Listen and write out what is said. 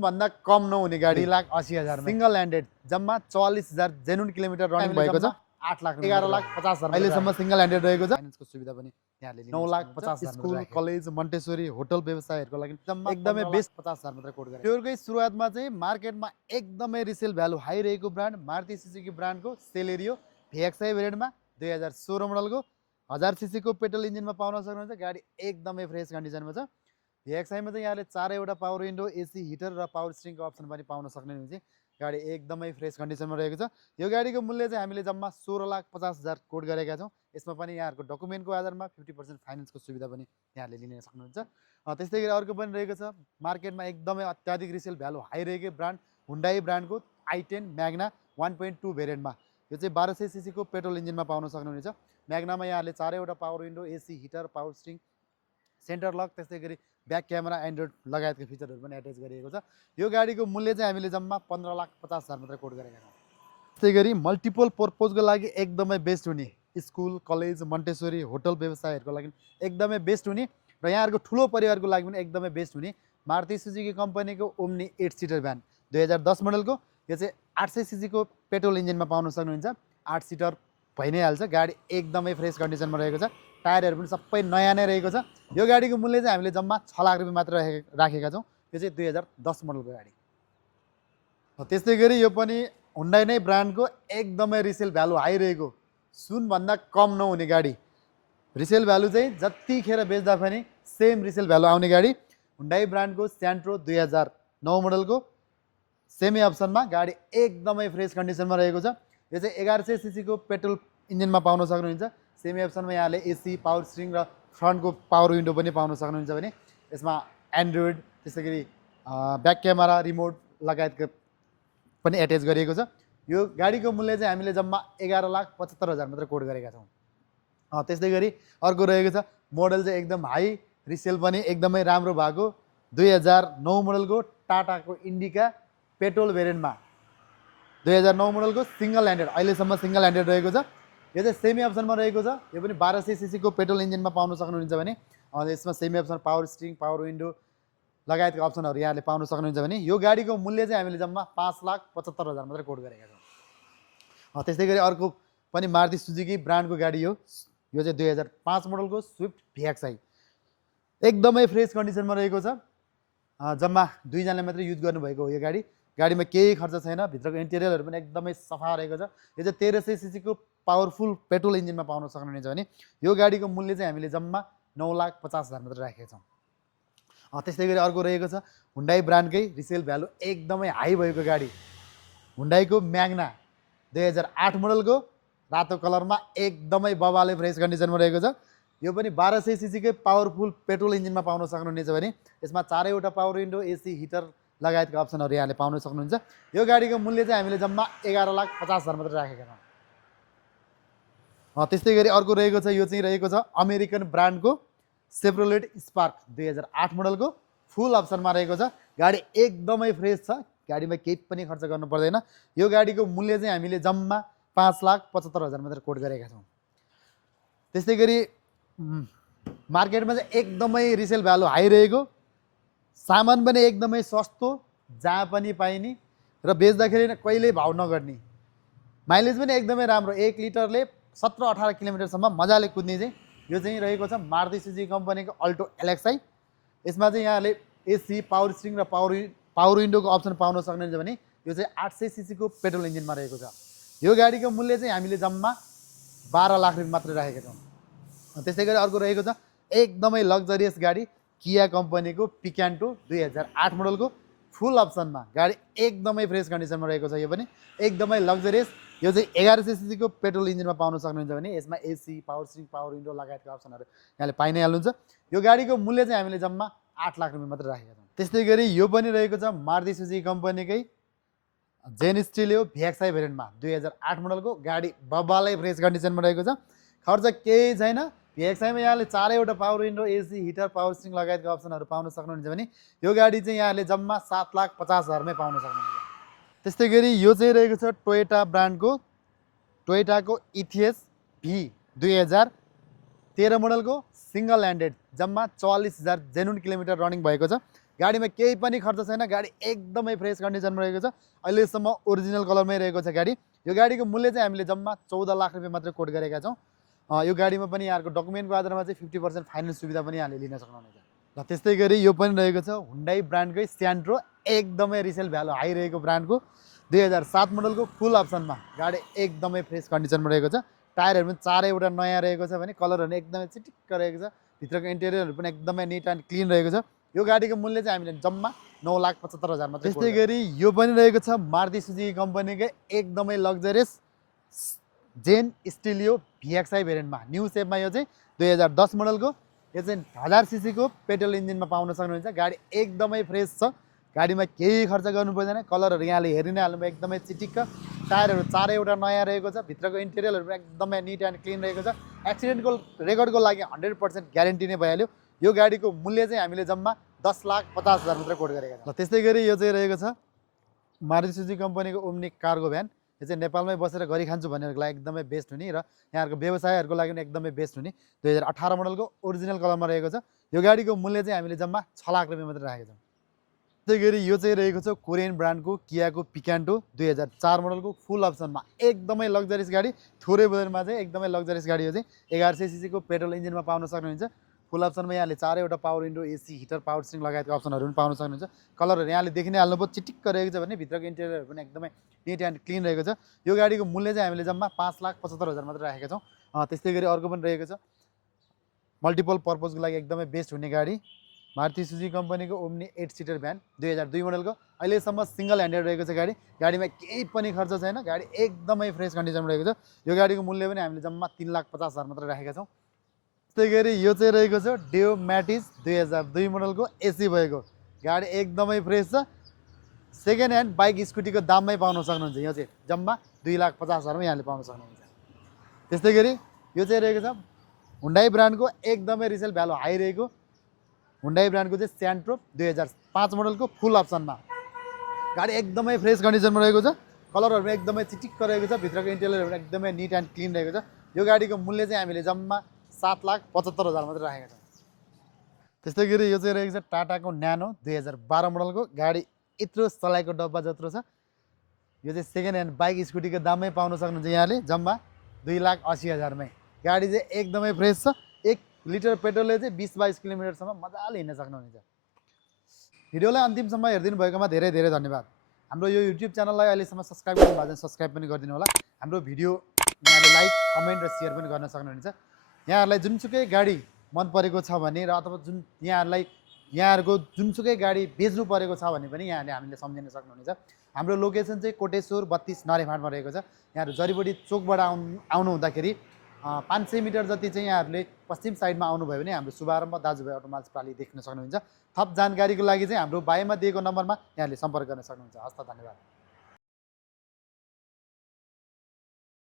सुनभन्दा कम नहुने गाडी 2,80,000 single handed जम्मा 44,000 जेन्युन किलोमिटर रनिङ भएको छ। 8 लाख 11,50,000 अहिलेसम्म सिंगल ह्यान्डेड रहेको छ। फाइनेन्सको सुविधा पनि यहाँले लिन 9,50,000 स्कुल कलेज मन्टेसोरी होटल व्यवसायहरूको लागि जम्मा एकदमै बेस्ट 50,000 मात्र कोट गरे। प्योरकै सुरुवातमा चाहिँ मार्केटमा एकदमै रिसेल भ्यालु हाई रहेको ब्रान्ड मारुति सुजुकी ब्रान्डको सेलेरियो VXI भेरिएन्टमा 2016 मोडलको 1000 सीसी को पेट्रोल इन्जिनमा पाउन सक्नुहुन्छ। गाडी एकदमै फ्रेस कन्डिसनमा छ। VXI मा चाहिँ यहाँले 4वटा पावर विन्डो एसी हिटर र पावर स्टियरिङको अप्सन पनि पाउन सक्नुहुन्छ। गाडी एकदमै फ्रेस कन्डिसनमा रहेको छ। यो गाडीको मूल्य चाहिँ हामीले जम्मा 16,50,000 कोट गरेका छौँ। यसमा पनि यहाँहरूको डकुमेन्टको आधारमा 50% फाइनेन्सको सुविधा पनि यहाँले लिन सक्नुहुन्छ। त्यस्तै गरी अर्को पनि रहेको छ मार्केटमा एकदमै अत्याधिक रिसेल भ्यालु हाई रहेको ब्रान्ड हुन्डाई ब्रान्डको i10 म्याग्ना 1.2 भेरिएन्टमा यो चाहिँ 1200 सीसी को पेट्रोल इन्जिनमा पाउन सक्नुहुनेछ। म्याग्नामा यहाँले 4वटा power window AC heater power steering centre lock त्यस्तै गरी ब्याक क्यामेरा एन्ड्रोइड लगायतका फिचरहरू पनि एट्याच गरिएको छ। यो गाडीको मूल्य चाहिँ हामीले जम्मा 15,50,000 मात्र कोट गरेका छौँ। त्यस्तै गरी मल्टिपल पर्पजको लागि एकदमै बेस्ट हुने स्कुल कलेज मन्टेसोरी होटल व्यवसायहरूको लागि एकदमै बेस्ट हुने र यहाँहरूको ठुलो परिवारको लागि पनि एकदमै बेस्ट हुने मारुति सुजुकी कम्पनीको ओम्नी 8 सिटर भ्यान 2010 मोडलको यो चाहिँ 800 सीसी को पेट्रोल इन्जिनमा पाउन सक्नुहुन्छ। 8 सिटर भइ नै हाल्छ। गाडी एकदमै फ्रेस कन्डिसनमा रहेको छ। टायरहरू पनि सबै नयाँ नै रहेको छ। यो गाडीको मूल्य चाहिँ हामीले जम्मा 6 लाख रुपियाँ मात्र राखेका छौँ। यो चाहिँ 2010 मोडलको गाडी। त्यस्तै गरी यो पनि हुन्डाई नै ब्रान्डको एकदमै रिसेल भ्यालु हाई रहेको सुनभन्दा कम नहुने गाडी रिसेल भ्यालु चाहिँ जतिखेर बेच्दा पनि सेम रिसेल भ्यालु आउने गाडी हुन्डाई ब्रान्डको स्यान्ट्रो 2009 मोडलको सेमी अप्सनमा गाडी एकदमै फ्रेस कन्डिसनमा रहेको छ। यो चाहिँ 1100 सीसी को पेट्रोल इन्जिनमा पाउन सक्नुहुन्छ। सेमी अप्सनमा यहाँले एसी पावर स्टियरिङ र फ्रन्टको पावर विन्डो पनि पाउन सक्नुहुन्छ भने यसमा एन्ड्रोइड त्यसै गरी ब्याक क्यामेरा रिमोट लगायतको पनि एट्याच गरिएको छ। यो गाडीको मूल्य चाहिँ हामीले जम्मा 11,75,000 मात्र कोट गरेका छौँ। त्यस्तै गरी अर्को रहेको छ मोडल चाहिँ एकदम हाई रिसेल पनि एकदमै राम्रो भएको 2009 मोडलको टाटाको इन्डिका पेट्रोल भेरिएन्टमा 2009 मोडलको सिंगल ह्यान्डेड अहिलेसम्म सिंगल ह्यान्डेड रहेको छ। यो चाहिँ सेमी अप्सनमा रहेको छ। यो पनि 1200 सीसी को पेट्रोल इन्जिनमा पाउन सक्नुहुन्छ भने यसमा semi option power steering power window लगायतका अप्सनहरू यहाँले पाउन सक्नुहुन्छ भने यो गाडीको मूल्य चाहिँ हामीले जम्मा 5,75,000 मात्र कोट गरेका छौँ। त्यस्तै गरी अर्को पनि मारुति सुजुकी ब्रान्डको गाडी हो। यो चाहिँ 2005 मोडलको स्विफ्ट VXI एकदमै फ्रेस कन्डिसनमा रहेको छ। जम्मा 2 जनाले मात्रै युज गर्नुभएको हो यो गाडी। गाडीमा केही खर्च छैन। भित्रको इन्टेरियरहरू पनि एकदमै सफा रहेको छ। यो चाहिँ 1300 सीसी को पावरफुल पेट्रोल इन्जिनमा पाउन सक्नुहुनेछ भने यो गाडीको मूल्य चाहिँ हामीले जम्मा 9,50,000 मात्र राखेका छौँ। त्यस्तै गरी अर्को रहेको छ हुन्डाई ब्रान्डकै रिसेल भ्यालु एकदमै हाई भएको गाडी हुन्डाईको म्याग्ना 2008 मोडलको रातो कलरमा एकदमै बबाले फ्रेस कन्डिसनमा रहेको छ। यो पनि 1200 सीसी कै पावरफुल पेट्रोल इन्जिनमा पाउन सक्नुहुनेछ भने यसमा 4वटा पावर विन्डो एसी हिटर लगायतका अप्सनहरू यहाँले पाउन सक्नुहुन्छ। यो गाडीको मूल्य चाहिँ हामीले जम्मा 11,50,000 मात्र राखेका छौँ। त्यस्तै गरी अर्को रहेको छ यो चाहिँ रहेको छ अमेरिकन ब्रान्डको सेफ्रोलेट स्पार्क 2008 मोडलको फुल अप्सनमा रहेको छ। गाडी एकदमै फ्रेस छ। गाडीमा केही पनि खर्च गर्नु पर्दैन। यो गाडीको मूल्य चाहिँ हामीले जम्मा 5,75,000 मात्र कोट गरेका छौँ। त्यस्तै गरी मार्केटमा चाहिँ एकदमै रिसेल भ्यालु हाई रहेको सामान पनि एकदमै सस्तो जहाँ पनि पाइने र बेच्दाखेरि कहिल्यै भाउ नगर्ने माइलेज पनि एकदमै राम्रो 1 लिटरले 17-18 किलोमिटरसम्म मजाले कुद्ने चाहिँ यो चाहिँ रहेको छ मारुति सुजुकी कम्पनीको अल्टो LXI। यसमा चाहिँ यहाँले एसी पावर स्टियरिङ र पावर विन्डोको अप्सन पाउन सक्नुहुन्छ भने यो चाहिँ 800 सीसी को पेट्रोल इन्जिनमा रहेको छ। यो गाडीको मूल्य चाहिँ हामीले जम्मा 12 लाख रुपियाँ मात्र राखेका छौँ। त्यस्तै गरी अर्को रहेको छ एकदमै लग्जरियस गाडी किया कम्पनीको पिक्यान्टो 2008 मोडलको फुल अप्सनमा गाडी एकदमै फ्रेस कन्डिसनमा रहेको छ। यो पनि एकदमै लग्जरियस। यो चाहिँ 1100 सीसी को पेट्रोल इन्जिनमा पाउन सक्नुहुन्छ भने यसमा AC power steering power window लगायतका अप्सनहरू यहाँले पाइ नै हाल्नुहुन्छ। यो गाडीको मूल्य चाहिँ हामीले जम्मा 8 लाख रुपियाँ मात्र राखेका छौँ। त्यस्तै गरी यो पनि रहेको छ मारुति सुजुकी कम्पनीकै जेन स्टिलियो VXI भेरिएन्टमा 2008 मोडलको गाडी बब्बालै फ्रेस कन्डिसनमा रहेको छ। खर्च केही छैन। VXI मा यहाँले 4वटा power window AC heater power steering लगायतका अप्सनहरू पाउन सक्नुहुन्छ भने यो गाडी चाहिँ यहाँले जम्मा 7,50,000 मै पाउन सक्नुहुन्छ। त्यस्तै गरी यो चाहिँ रहेको छ टोयोटा ब्रान्डको टोयोटाको इथिएस V 2013 मोडलको सिंगल ह्यान्डेड जम्मा 44,000 जेन्युन किलोमिटर रनिङ भएको छ। गाडीमा केही पनि खर्च छैन, गाडी एकदमै फ्रेस कन्डिसनमा रहेको छ। अहिलेसम्म ओरिजिनल कलरमै रहेको छ गाडी। यो गाडीको मूल्य चाहिँ हामीले जम्मा 14 लाख रुपियाँ मात्रै कोट गरेका छौँ। यो गाडीमा पनि यहाँको डकुमेन्टको आधारमा चाहिँ 50% फाइनेन्स सुविधा पनि यहाँले लिन सक्नुहुनेछ। र त्यस्तै गरी यो पनि रहेको छ हुन्डाई ब्रान्डकै स्यान्ट्रो, एकदमै रिसेल भ्यालु हाई रहेको ब्रान्डको 2007 मोडलको फुल अप्सनमा गाडी एकदमै फ्रेस कन्डिसनमा रहेको छ। टायरहरू पनि चारैवटा नयाँ रहेको छ भने कलरहरू एकदमै चिटिक्क रहेको छ। भित्रको इन्टेरियरहरू पनि एकदमै निट एन्ड क्लिन रहेको छ। यो गाडीको मूल्य चाहिँ हामीले जम्मा 9,75,000 मात्रै। त्यस्तै गरी यो पनि रहेको छ मारुति सुजुकी कम्पनीकै एकदमै लग्जरियस जेन स्टिलियो VXI भेरिएन्टमा, न्यू सेपमा। यो चाहिँ 2010 मोडलको, यो चाहिँ 1000 सीसी को पेट्रोल इन्जिनमा पाउन सक्नुहुन्छ। गाडी एकदमै फ्रेस छ, गाडीमा केही खर्च गर्नु पर्दैन। कलरहरू यहाँले हेरि नै हाल्नुभयो, एकदमै चिटिक्क। टायरहरू चारैवटा नयाँ रहेको छ। भित्रको इन्टेरियरहरू पनि एकदमै निट एन्ड क्लिन रहेको छ। एक्सिडेन्टको रेकर्डको लागि 100% ग्यारेन्टी नै भइहाल्यो। यो गाडीको मूल्य चाहिँ हामीले जम्मा 10,50,000 मात्रै कोट गरेका छौँ। त्यस्तै गरी यो चाहिँ रहेको छ मारुति सुजुकी कम्पनीको ओम्नी कार्गो भ्यान। यो चाहिँ नेपालमै बसेर गरी खान्छु भन्नेहरूको लागि एकदमै बेस्ट हुने र यहाँहरूको व्यवसायहरूको लागि पनि एकदमै बेस्ट हुने 2018 मोडलको ओरिजिनल कलरमा रहेको छ। यो गाडीको मूल्य चाहिँ हामीले जम्मा 6 लाख रुपियाँ मात्रै राखेका छौँ। त्यस्तै गरी यो चाहिँ रहेको छ कोरियन ब्रान्डको कियाको पिकान्टो 2004 मोडलको फुल अप्सनमा, एकदमै लग्जरियस गाडी। थोरै बजेटमा चाहिँ एकदमै लग्जरियस गाडी। यो चाहिँ 1100 सीसी को पेट्रोल इन्जिनमा पाउन सक्नुहुन्छ। फुल अप्सनमा यहाँले चारैवटा power window, AC, heater, power steering लगायतको अप्सनहरू पनि पाउन सक्नुहुन्छ। कलरहरू यहाँले देखि नै हाल्नुभयो, चिटिक्क रहेको छ भने भित्रको इन्टेरियरहरू पनि एकदमै निट एन्ड क्लिन रहेको छ। यो गाडीको मूल्य चाहिँ हामीले जम्मा 5,75,000 मात्रै राखेका छौँ। त्यस्तै गरी अर्को पनि रहेको छ मल्टिपल पर्पजको लागि एकदमै बेस्ट हुने गाडी, मारुति सुजुकी कम्पनीको ओम्नी 8 सिटर भ्यान 2002 मोडलको। अहिलेसम्म सिङ्गल ह्यान्डेड रहेको छ गाडी। गाडीमा केही पनि खर्च छैन, गाडी एकदमै फ्रेस कन्डिसनमा रहेको छ। यो गाडीको मूल्य पनि हामीले जम्मा 3,50,000 मात्रै राखेका छौँ। त्यस्तै गरी यो चाहिँ रहेको छ डियो म्याटिज 2002 मोडलको एसी भएको गाडी, एकदमै फ्रेस छ। सेकेन्ड ह्यान्ड बाइक स्कुटीको दाममै पाउन सक्नुहुन्छ। यो चाहिँ जम्मा 2,50,000मा यहाँले पाउन सक्नुहुन्छ। त्यस्तै गरी यो चाहिँ रहेको छ हुन्डाई ब्रान्डको एकदमै रिसेल भ्यालु हाई रहेको हुन्डाई ब्रान्डको चाहिँ स्यान्ट्रो 2005 मोडलको फुल अप्सनमा। गाडी एकदमै फ्रेस कन्डिसनमा रहेको छ। कलरहरू पनि एकदमै चिटिक्क रहेको छ। भित्रको इन्टेरियरहरू पनि एकदमै निट एन्ड क्लिन रहेको छ। यो गाडीको मूल्य चाहिँ हामीले जम्मा 7,75,000 मात्रै राखेका छौँ। त्यस्तै गरी यो चाहिँ रहेको छ टाटाको न्यानो 2012 मोडलको गाडी, यत्रो चलाएको डब्बा जत्रो छ। यो चाहिँ सेकेन्ड ह्यान्ड बाइक स्कुटीको दाममै पाउन सक्नुहुन्छ यहाँले जम्मा 2,80,000मै। गाडी चाहिँ एकदमै फ्रेस छ। 1 लिटर पेट्रोलले चाहिँ 20-22 किलोमिटरसम्म मजाले हिँड्न सक्नुहुनेछ। भिडियोलाई अन्तिमसम्म हेरिदिनु भएकोमा धेरै धेरै धन्यवाद। हाम्रो यो युट्युब च्यानललाई अहिलेसम्म सब्सक्राइब गर्नुभएको भने सब्सक्राइब पनि गरिदिनु होला। हाम्रो भिडियो यहाँले लाइक, कमेन्ट र सेयर पनि गर्न सक्नुहुनेछ। यहाँहरूलाई जुनसुकै गाडी मन परेको छ भने र अथवा यहाँहरूको जुनसुकै गाडी बेच्नु परेको छ भने पनि यहाँले हामीले सम्झिन सक्नुहुनेछ। हाम्रो लोकेसन चाहिँ कोटेश्वर 32 नरेफाटमा रहेको छ। यहाँहरू जरीबडी चोकबाट आउनु हुँदाखेरि 500 मिटर जति चाहिँ यहाँहरूले पश्चिम साइडमा आउनुभयो भने हाम्रो शुभारम्भ दाजुभाइ अटोमाल्स प्राली देख्न सक्नुहुन्छ। थप जानकारीको लागि चाहिँ हाम्रो बायोमा दिएको नम्बरमा यहाँले सम्पर्क गर्न सक्नुहुन्छ। हस्त, धन्यवाद।